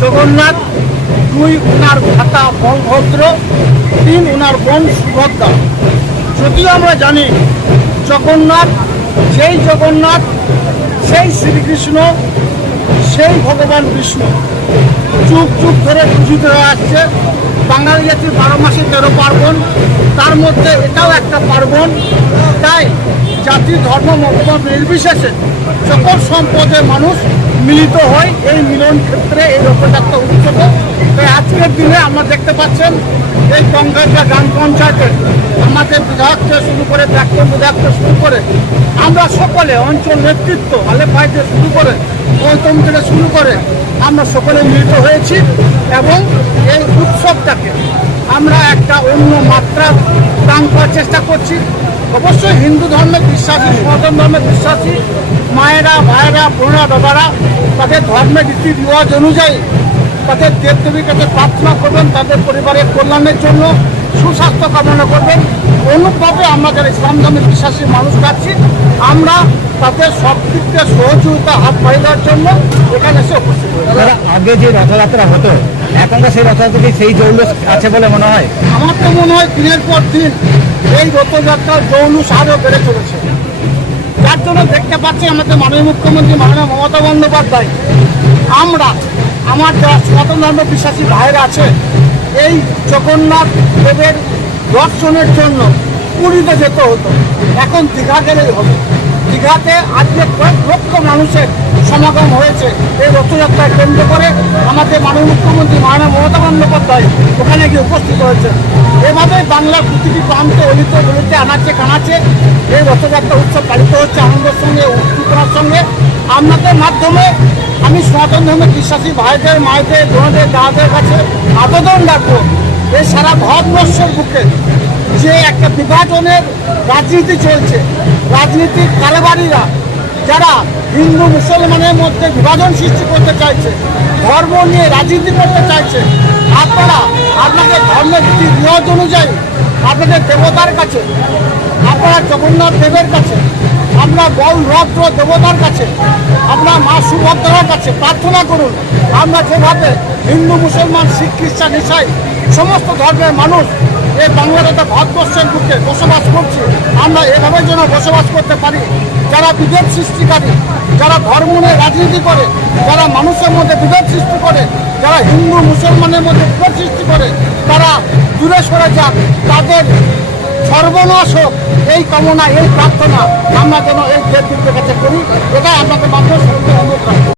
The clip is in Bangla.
জগন্নাথ, দুই ওনার ভাতা বলভদ্র, তিন ওনার বোন সুভদ্রা। যদিও আমরা জানি জগন্নাথ, যেই জগন্নাথ, সেই শ্রীকৃষ্ণ, সেই ভগবান বিষ্ণু। যুগ যুগ ধরে পূজিত হয়ে আসছে। বাঙালি জাতির বারো মাসে তেরো পার্বণ, তার মধ্যে এটাও একটা পার্বণ। তাই জাতি, ধর্ম মত নির্বিশেষে সকল সম্পদের মানুষ মিলিত হয় এই মিলন ক্ষেত্রে এই রথযাত্রা উৎসবে। তাই আজকের দিনে আমরা দেখতে পাচ্ছেন এই গঙ্গাটা গ্রাম পঞ্চায়েতের আমাদের থেকে শুরু করে প্রাক্তন বিধায়ক থেকে শুরু করে, আমরা সকলে অঞ্চল নেতৃত্ব থেকে শুরু করে, গৌতম থেকে শুরু করে, আমরা সকলে মিলিত হয়েছি এবং এই উৎসবটাকে আমরা একটা অন্য মাত্রা দান করার চেষ্টা করছি। অবশ্যই হিন্দু ধর্মে বিশ্বাসী, সনাতন ধর্মে বিশ্বাসী মায়েরা ভাইয়েরা বোনেরা দাদারা তাদের ধর্মের রীতি রিওয়াজ অনুযায়ী তাদের দেবদেবীর কাছে প্রার্থনা করবেন তাদের পরিবারের কল্যাণের জন্য সুস্বাস্থ্য কামনা করবেন। অনুভাবে আমরা যারা ইসলাম ধর্মের বিশ্বাসী মানুষ আছি। আমরা তাদের সব দিক থেকে সহযোগিতা হাত বাড়িয়ে দেওয়ার জন্য এখানে এসে উপস্থিত হয়েছি। আগে যে রথযাত্রা হতো এখনকার সেই রথযাত্রা সেই জৌলুস আছে বলে মনে হয়? আমার তো মনে হয় দিনের পর দিন এই রথযাত্রার জৌলুস আরও বেড়ে চলেছে। যার জন্য দেখতে পাচ্ছি আমাদের মাননীয় মুখ্যমন্ত্রী মাননীয় মমতা বন্দ্যোপাধ্যায়। আমরা, আমার যারা সনাতন ধর্ম বিশ্বাসী ভাইয়েরা আছে, এই জগন্নাথ দেবের দর্শনের জন্য পুরীতে যেতে হতো। এখন দীঘা গেলেই হবে। দীঘাতে আজকে কয়েক লক্ষ মানুষের সমাগম হয়েছে। এই রথযাত্রায় কেন্দ্র করে আমাদের মাননীয় মুখ্যমন্ত্রী মাননীয় মমতা বন্দ্যোপাধ্যায় ওখানে গিয়ে উপস্থিত হয়েছে এভাবে বাংলার প্রতিটি প্রান্তে অলিত গলিতে আনাচে কানাচে এই রথযাত্রা উৎসব পালিত হচ্ছে আনন্দের সঙ্গে উদ্দীপনার সঙ্গে। আপনাদের মাধ্যমে আমি সনাতন ধর্মের বিশ্বাসী ভাইদের, মায়েদের, বোনদের, দাদাদের কাছে আবেদন রাখব। এই সারা ভারতবর্ষের বুকে যে একটা বিভাজনের রাজনীতি চলছে, রাজনীতির কারবারিরা যারা হিন্দু, মুসলমানের মধ্যে বিভাজন সৃষ্টি করতে চাইছে, ধর্ম নিয়ে রাজনীতি করতে চাইছে আপনারা আপনাদের ধর্মের রিওয়াজ অনুযায়ী আপনাদের দেবতার কাছে, আপনারা জগন্নাথ দেবের কাছে, আমরা বল রদ্র দেবতার কাছে, আমরা মা সুভদ্রার কাছে প্রার্থনা করুন, আমরা যেভাবে হিন্দু, মুসলমান, শিখ, খ্রিস্টান, ইসাই, সমস্ত ধর্মের মানুষ এই বাংলা তথা ভারতবর্ষের বুকে বসবাস করছি, আমরা এভাবে যেন বসবাস করতে পারি। যারা বিভেদ সৃষ্টিকারী, যারা ধর্ম নিয়ে রাজনীতি করে, যারা মানুষের মধ্যে বিভেদ সৃষ্টি করে, যারা হিন্দু, মুসলমানের মধ্যে বিভেদ সৃষ্টি করে, তারা দূরে সরে যাক। তাদের সর্বনাশ হোক, এই কামনা, এই প্রার্থনা আমরা যেন এই দেবদূতের কাছে করি। এটাই আপনাদের মাধ্যমে সকলকে অনুরোধ